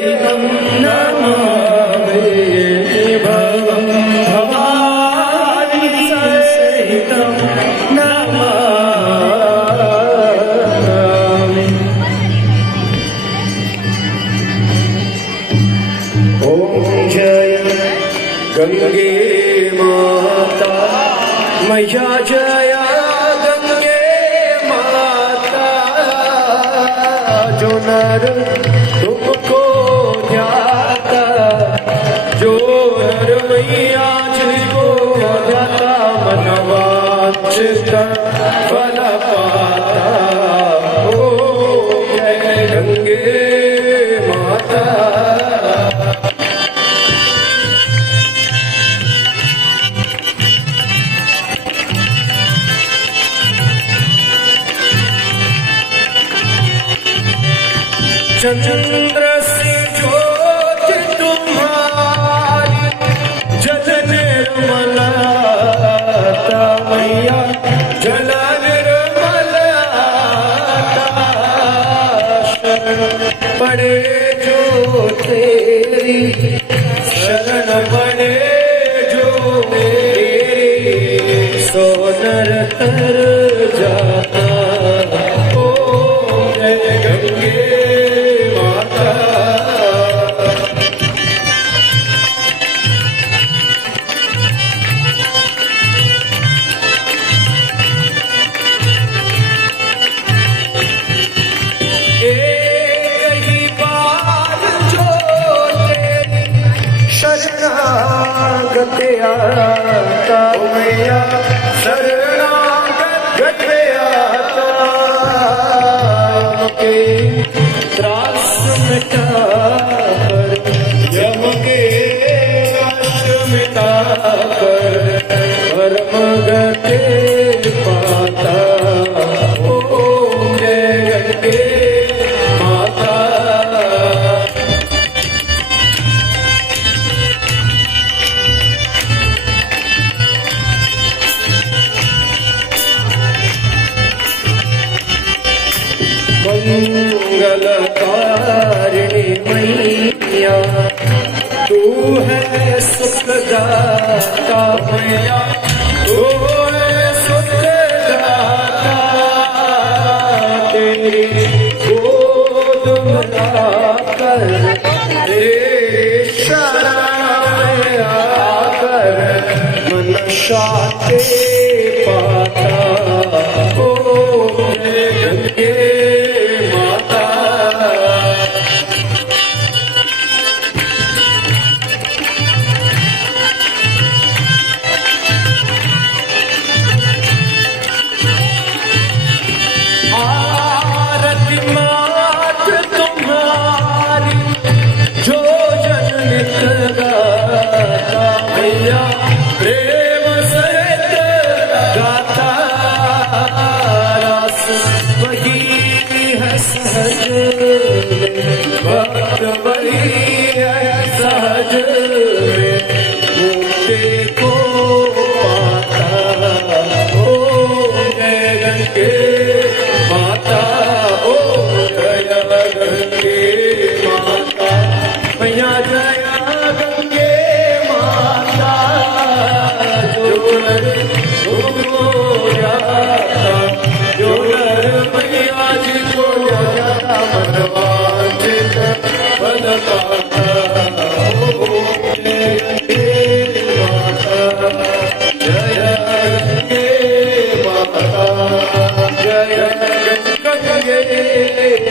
सहितं नमामि भवं भवानी सहितं नमामि। ॐ जय गंगे माता मैया जय गंगे माता जो नर तुमको ध्याता जो नर मैया जिसको ध्याता मनवांछित फल पाता। ओ जय गंगे माता। चंद्र से ज्योति तुम्हारी जल निर्मलता मैया जल निर्मलता शरण पड़े जो तेरी शरण पड़े जो तेरी सो नर तर जाता। ओ जय गंगे शरणागत आता मैया शरणागत आता के त्रास मिटा कर यम के कष्ट मिटा कर परम गति पाता। ओ जय गंगे माता। मंगलकारिणी मैया तू है सुखदाता मैया तू है सुखदाता तेरी गोद बनाकर तेरे शरण में आकर मन शांति पाता। ओ जय गंगे प्रेम सहित गाता रस वही है सहज भक्त वही है सहज मुक्ति को पाता। ओ जय गंगे माता। ओ जय गंगे माता मैया जय गंगे माता जो नर तुमको जाता जो नर मैया जिसको जाता मनवांछित फल पाता। ओ जय गंगे माता जय गंगे माता जय गंगे